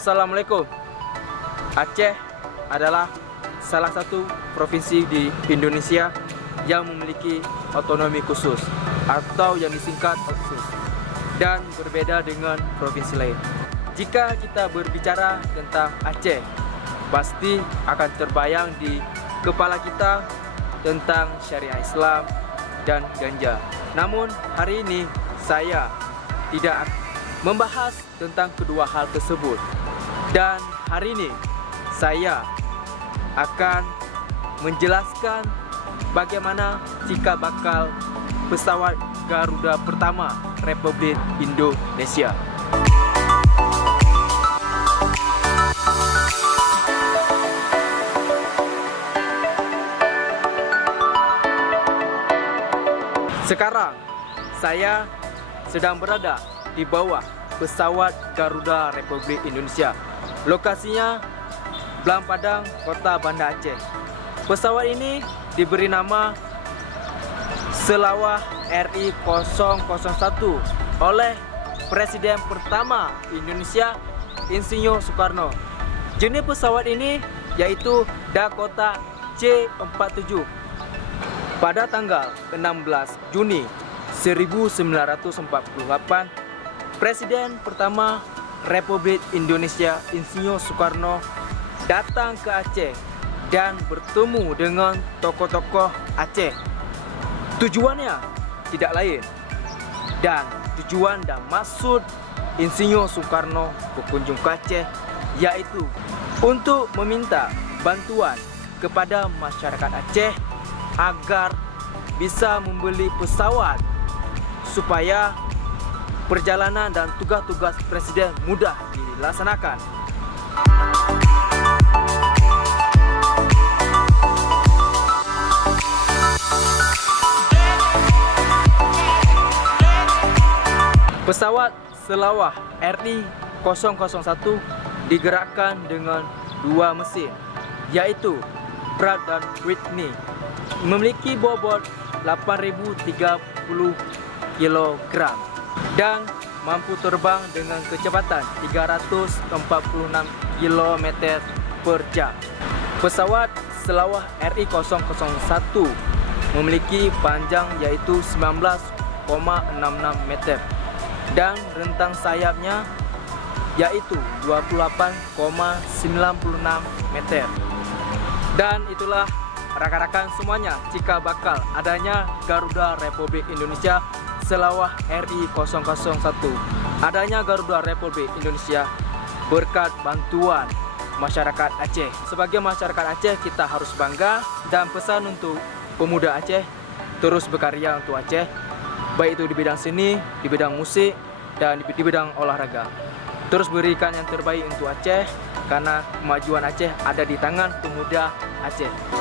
Assalamualaikum. Aceh adalah salah satu provinsi di Indonesia yang memiliki otonomi khusus atau yang disingkat OKHUS dan berbeda dengan provinsi lain. Jika kita berbicara tentang Aceh, pasti akan terbayang di kepala kita tentang syariah Islam dan ganja. Namun hari ini saya tidak membahas tentang kedua hal tersebut. Dan hari ini saya akan menjelaskan bagaimana cikal bakal pesawat Garuda pertama Republik Indonesia. Sekarang saya sedang berada di bawah pesawat Garuda Republik Indonesia. Lokasinya Belang Padang, Kota Banda Aceh. Pesawat ini diberi nama Selawah RI-001 oleh Presiden pertama Indonesia, Insinyur Soekarno. Jenis pesawat ini yaitu Dakota C-47. Pada tanggal 16 Juni 1948, Presiden pertama Republik Indonesia, Insinyur Soekarno, datang ke Aceh dan bertemu dengan tokoh-tokoh Aceh. Tujuannya tidak lain dan tujuan dan maksud Insinyur Soekarno berkunjung ke Aceh yaitu untuk meminta bantuan kepada masyarakat Aceh agar bisa membeli pesawat supaya perjalanan dan tugas-tugas Presiden mudah dilaksanakan. Pesawat Selawah RI-001 digerakkan dengan dua mesin, yaitu Pratt dan Whitney. Memiliki bobot 8.030 kg dan mampu terbang dengan kecepatan 346 km per jam. Pesawat Selawah RI-001 memiliki panjang yaitu 19,66 meter dan rentang sayapnya yaitu 28,96 meter. Dan itulah rakan-rakan semuanya cikal bakal adanya Garuda Republik Indonesia Selawah RI-001. Adanya Garuda Republik Indonesia berkat bantuan masyarakat Aceh. Sebagai masyarakat Aceh, kita harus bangga, dan pesan untuk pemuda Aceh, terus berkarya untuk Aceh, baik itu di bidang seni, di bidang musik, dan di bidang olahraga. Terus berikan yang terbaik untuk Aceh, karena kemajuan Aceh ada di tangan pemuda Aceh.